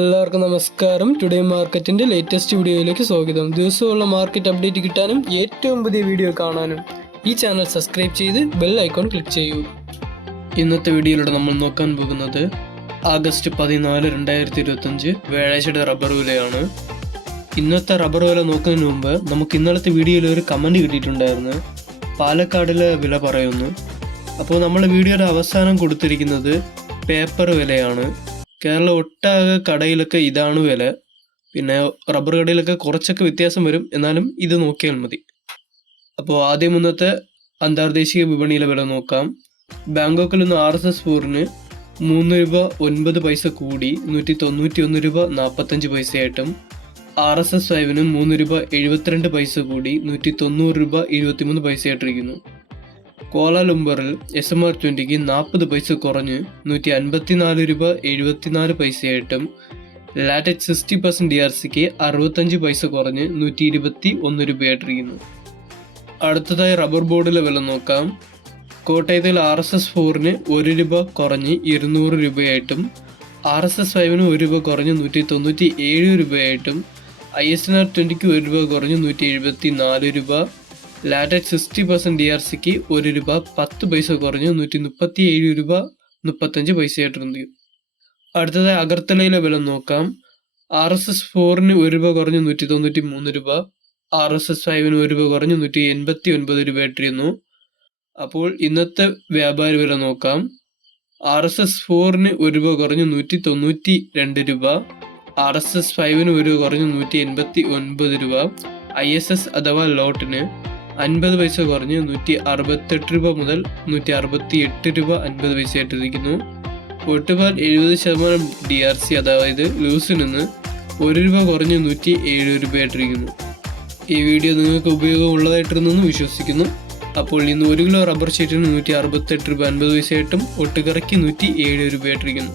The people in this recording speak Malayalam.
എല്ലാവർക്കും നമസ്കാരം. ടുഡേ മാർക്കറ്റിന്റെ ലേറ്റസ്റ്റ് വീഡിയോയിലേക്ക് സ്വാഗതം. ദിവസമുള്ള മാർക്കറ്റ് അപ്ഡേറ്റ് കിട്ടാനും ഏറ്റവും പുതിയ വീഡിയോ കാണാനും ഈ ചാനൽ സബ്സ്ക്രൈബ് ചെയ്ത് ബെൽ ഐക്കോൺ ക്ലിക്ക് ചെയ്യൂ. ഇന്നത്തെ വീഡിയോയിലൂടെ നമ്മൾ നോക്കാൻ പോകുന്നത് ആഗസ്റ്റ് പതിനാല് രണ്ടായിരത്തി ഇരുപത്തഞ്ച് വ്യാഴാഴ്ചയുടെ റബ്ബർ വിലയാണ്. ഇന്നത്തെ റബ്ബർ വില നോക്കുന്നതിന് മുമ്പ് നമുക്ക് ഇന്നലത്തെ വീഡിയോയിൽ ഒരു കമന്റ് കിട്ടിയിട്ടുണ്ടായിരുന്നു. പാലക്കാടിലെ വില പറയുന്നു. അപ്പോൾ നമ്മൾ വീഡിയോയുടെ അവസാനം കൊടുത്തിരിക്കുന്നത് പേപ്പർ വിലയാണ്. കേരളം ഒട്ടാകെ കടയിലൊക്കെ ഇതാണ് വില. പിന്നെ റബ്ബർ കടയിലൊക്കെ കുറച്ചൊക്കെ വ്യത്യാസം വരും. എന്നാലും ഇത് നോക്കിയാൽ മതി. അപ്പോൾ ആദ്യം മുന്നത്തെ അന്താർദേശീയ വിപണിയിലെ വില നോക്കാം. ബാങ്കോക്കിൽ നിന്ന് ആർ എസ് എസ് ഫോറിന് മൂന്ന് രൂപ ഒൻപത് പൈസ കൂടി നൂറ്റി തൊണ്ണൂറ്റി ഒന്ന് രൂപ നാൽപ്പത്തഞ്ച് പൈസയായിട്ടും. ആർ എസ് എസ് ഫൈവിന് മൂന്ന് രൂപ എഴുപത്തിരണ്ട് പൈസ കൂടി നൂറ്റി തൊണ്ണൂറ് രൂപ ഇരുപത്തിമൂന്ന് പൈസയായിട്ടിരിക്കുന്നു. കോലാലുംബറിൽ എസ് എം ആർ ട്വന്റിക്ക് നാൽപ്പത് പൈസ കുറഞ്ഞ് നൂറ്റി അൻപത്തിനാല് രൂപ എഴുപത്തിനാല് പൈസയായിട്ടും latex sixty percent D R സിക്ക് അറുപത്തഞ്ച് പൈസ കുറഞ്ഞ് നൂറ്റി ഇരുപത്തി ഒന്ന് രൂപയായിട്ടിരിക്കുന്നു. അടുത്തതായി റബ്ബർ ബോർഡിലെ വില നോക്കാം. കോട്ടയത്തിൽ ആർ എസ് എസ് ഫോറിന് ഒരു രൂപ കുറഞ്ഞ് ഇരുന്നൂറ് രൂപയായിട്ടും ആർ എസ് എസ് ഫൈവിന് ഒരു രൂപ കുറഞ്ഞ് നൂറ്റി തൊണ്ണൂറ്റി ഏഴ് രൂപയായിട്ടും ഐ എസ് എൻ ആർ ട്വന്റിക്ക് ഒരു രൂപ കുറഞ്ഞ് നൂറ്റി എഴുപത്തി നാല് രൂപ latex sixty percent D R സിക്ക് ഒരു രൂപ പത്ത് പൈസ കുറഞ്ഞ് നൂറ്റി മുപ്പത്തി ഏഴ് രൂപ മുപ്പത്തഞ്ച് പൈസയായിട്ടുണ്ട്. അടുത്തതായി അഗർത്തലയിലെ വില നോക്കാം. ആർ എസ് എസ് ഫോറിന് ഒരു രൂപ കുറഞ്ഞ് നൂറ്റി തൊണ്ണൂറ്റി മൂന്ന് രൂപ ആർ എസ് എസ് ഫൈവിന് ഒരു രൂപ കുറഞ്ഞ് നൂറ്റി എൺപത്തി ഒൻപത് രൂപ ഇട്ടിരുന്നു അപ്പോൾ ഇന്നത്തെ വ്യാപാര വില നോക്കാം. ആർ എസ് എസ് ഫോറിന് ഒരു രൂപ കുറഞ്ഞ് നൂറ്റി തൊണ്ണൂറ്റി രണ്ട് രൂപ ആർ എസ് എസ് ഫൈവിന് ഒരു രൂപ കുറഞ്ഞ് നൂറ്റി എൺപത്തി ഒൻപത് രൂപ ഐ എസ് എസ് അഥവാ ലോട്ടിന് അൻപത് പൈസ കുറഞ്ഞ് നൂറ്റി അറുപത്തെട്ട് രൂപ മുതൽ നൂറ്റി അറുപത്തി എട്ട് രൂപ അൻപത് പൈസയായിട്ടിരിക്കുന്നു ഒട്ടുപാൽ എഴുപത് ശതമാനം ഡി ആർ സി അതായത് ലൂസിൽ നിന്ന് ഒരു രൂപ കുറഞ്ഞ് നൂറ്റി ഏഴ് രൂപയായിട്ടിരിക്കുന്നു ഈ വീഡിയോ നിങ്ങൾക്ക് ഉപയോഗമുള്ളതായിട്ടിരുന്നെന്ന് വിശ്വസിക്കുന്നു. അപ്പോൾ ഇന്ന് ഒരു കിലോ റബ്ബർ ഷീറ്റിന് നൂറ്റി അറുപത്തെട്ട് രൂപ അൻപത് പൈസയായിട്ടും ഒട്ടുകറയ്ക്ക് നൂറ്റി ഏഴ് രൂപയായിട്ടിരിക്കുന്നു